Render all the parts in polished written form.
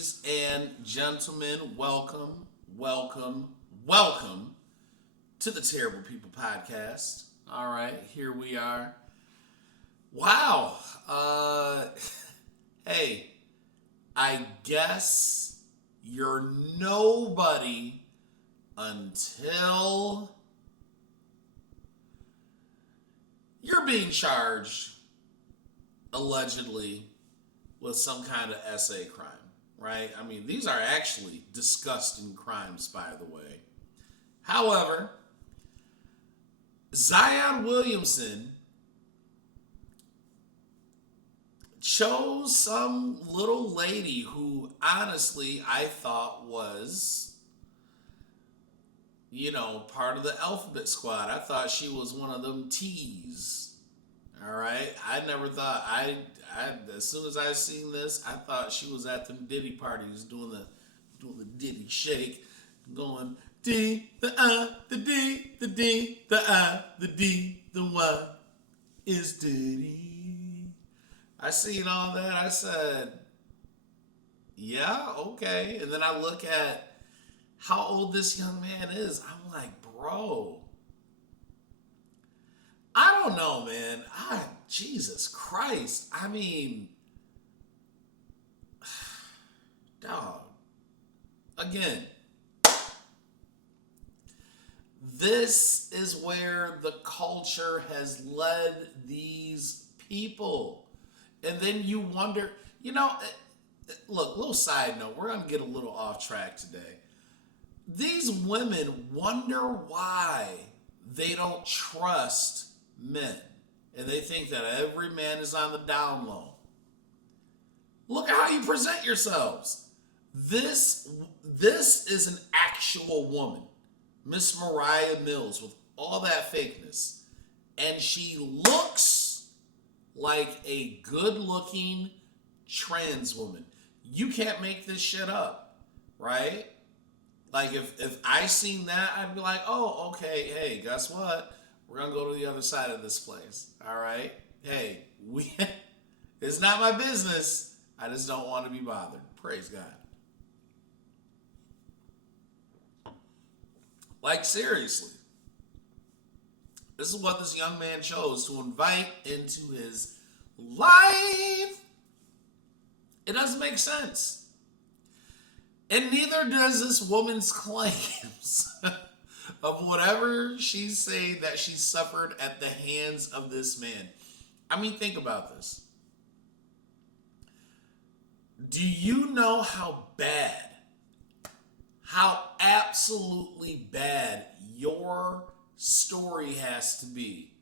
Ladies and gentlemen, welcome, welcome, welcome to the Terrible People Podcast. All right, here we are. Wow. Hey, I guess you're nobody until you're being charged, allegedly, with some kind of essay crime, right? I mean, these are actually disgusting crimes, by the way. However, Zion Williamson chose some little lady who, honestly, I thought was, part of the alphabet squad. I thought she was one of them T's. All right, I never thought as soon as I seen this, I thought she was at them Diddy parties doing the Diddy shake, going D the D the D the I the D the Y is Diddy. I seen all that. I said, yeah, okay. And then I look at how old this young man is. I'm like, bro. I don't know, man. Jesus Christ. I mean, dog. Again, this is where the culture has led these people. And then you wonder, look, little side note, we're going to get a little off track today. These women wonder why they don't trust men. And they think that every man is on the down low. Look at how you present yourselves. This is an actual woman. Miss Mariah Mills with all that fakeness. And she looks like a good-looking trans woman. You can't make this shit up, right? Like, if I seen that, I'd be like, oh, okay, hey, guess what? We're going to go to the other side of this place, all right? Hey, it's not my business. I just don't want to be bothered. Praise God. Like, seriously. This is what this young man chose to invite into his life. It doesn't make sense. And neither does this woman's claims of whatever she's saying that she suffered at the hands of this man. I mean, think about this. Do you know how absolutely bad your story has to be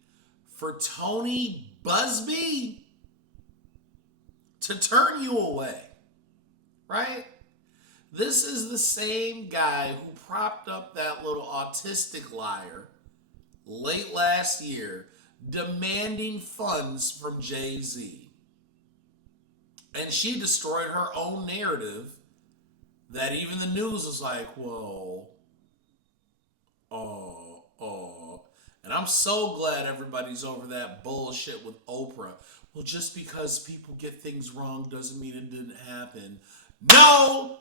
for Tony Busby to turn you away? Right? This is the same guy who propped up that little autistic liar late last year, demanding funds from Jay-Z. And she destroyed her own narrative that even the news was like, whoa, And I'm so glad everybody's over that bullshit with Oprah. Well, just because people get things wrong doesn't mean it didn't happen. No.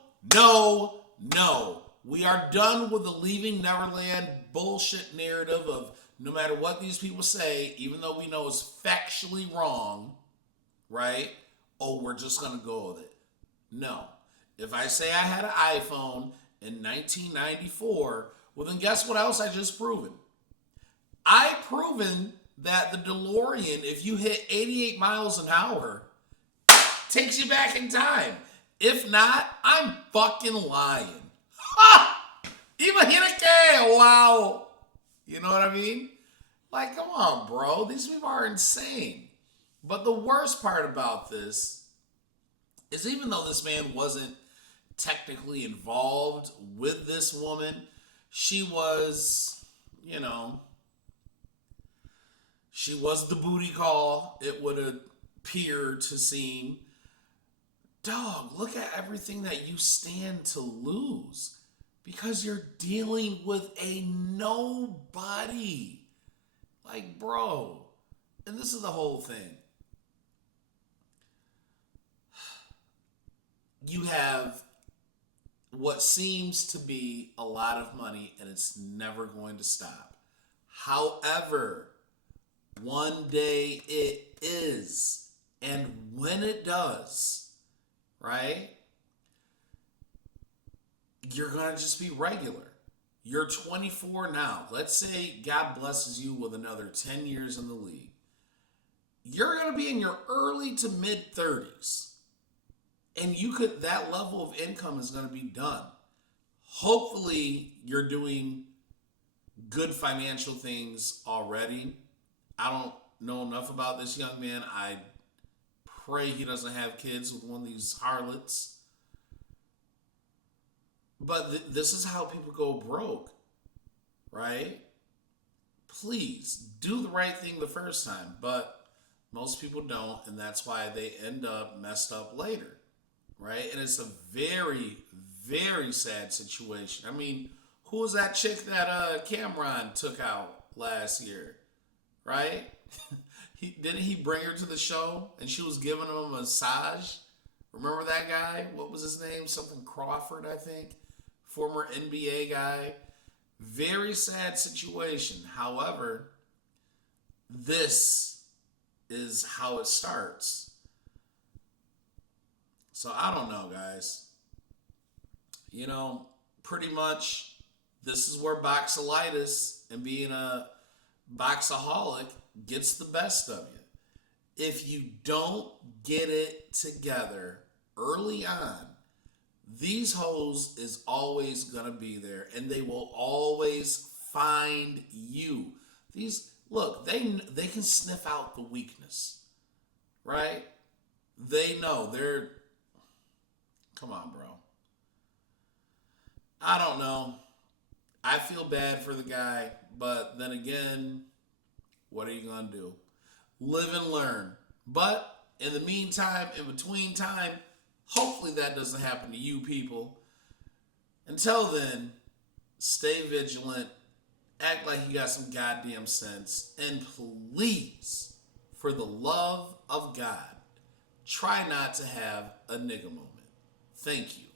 We are done with the Leaving Neverland bullshit narrative of no matter what these people say, even though we know it's factually wrong, right? Oh, we're just going to go with it. No. If I say I had an iPhone in 1994, well, then guess what else I just proven? I proven that the DeLorean, if you hit 88 miles an hour, takes you back in time. If not, I'm fucking lying. Ha! Imagínate, wow. You know what I mean? Like, come on, bro. These people are insane. But the worst part about this is even though this man wasn't technically involved with this woman, she was, she was the booty call, it would appear to seem. Dog, look at everything that you stand to lose because you're dealing with a nobody. Like, bro, and this is the whole thing. You have what seems to be a lot of money, and it's never going to stop. However, one day it is. And when it does, right, you're going to just be regular. You're 24 now. Let's say God blesses you with another 10 years in the league. You're going to be in your early to mid 30s. And that level of income is going to be done. Hopefully, you're doing good financial things already. I don't know enough about this young man. I pray he doesn't have kids with one of these harlots. But this is how people go broke, right? Please do the right thing the first time, but most people don't, and that's why they end up messed up later, right? And it's a very, very sad situation. I mean, who was that chick that Cameron took out last year, right? Didn't he bring her to the show and she was giving him a massage? Remember that guy? What was his name? Something Crawford, I think. Former NBA guy. Very sad situation. However, this is how it starts. So I don't know, guys. Pretty much this is where Boxcilitus and being a Boxaholic gets the best of you. If you don't get it together early on, these hoes is always gonna be there, and they will always find you. They can sniff out the weakness, right? They know they're. Come on, bro. I don't know. I feel bad for the guy, but then again, what are you gonna do? Live and learn. But in the meantime, in between time, hopefully that doesn't happen to you people. Until then, stay vigilant, act like you got some goddamn sense, and please, for the love of God, try not to have a nigga moment. Thank you.